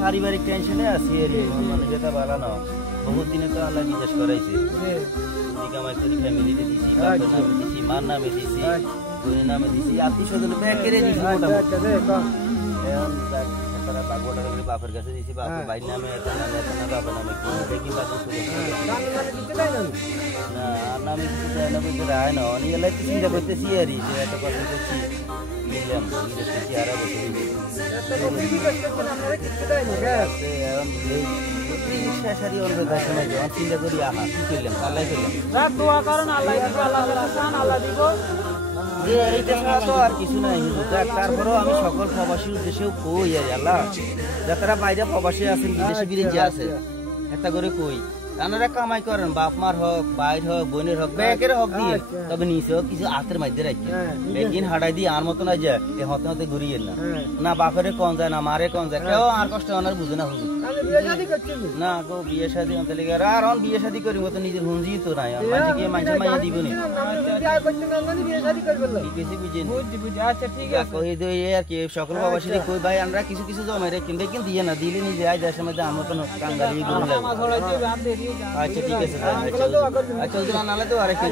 পারিবারিক টেনশনে আছি মানে যেটা ভালো না বহুত দিনে তো আল্লাহ বিদেশ করাইছে কামাই করি ফ্যামিলিতে দিছি বাপের নামে দিছি মার নামে দিছি বোনের নামে দিছি আত্মীয় স্বজন ব্যাকেরে দিছি তারা বাগোটা করে বাপের কাছে দিছি বাপের ভাইয়ের নামে এটা নামে বাপের নামে কি বাকি না নামে কিছু দেয় না বলতে রায় না অনেক এলাই তো চিন্তা করতেছি আর যে এত কথা করছি মিললাম বিদেশে কি আরো বসে শেষারি অল্প দেখে না যখন চিন্তা করি আহা কি করলাম আল্লাহ করলাম দোয়া করেন আল্লাহ আল্লাহ দিব এইটা ছাড়া তো আর কিছু নাই তারপরেও আমি সকল প্রবাসীর উদ্দেশ্যেও কই আর আল্লাহ যারা বাইরে প্রবাসী আছেন বিদেশি বিদেশি আছে একটা করে কই আপনারা কামাই করেন বাপ মার হোক বাইর হোক বোনের হোক ব্যাগের হোক দিয়ে তবে নিচে হোক কিছু হাতের মধ্যে রাখি একদিন হাঁটাই দিয়ে আর মতো না যায় এ হতে হতে ঘুরিয়ে না বাপের কম যায় না মারে কম যায় কেউ আর কষ্ট ওনার বুঝে না হুজুর না গো বিয়ে শাদী অন্ত লেগে আর বিয়ে শাদী করি মতো নিজের হুঁজি তো নাই মাঝে গিয়ে মাঝে মাইয়া দিব নি আর কি সকল প্রবাসী কই ভাই আমরা কিছু কিছু জমাই রেখে কিন্তু দিয়ে না দিলে নিজে আয় দেশের মধ্যে আমার কোনো কাঙ্গালি গরু লাগবে আচ্ছা ঠিক আছে আচ্ছা নাহলে তো আরেকটা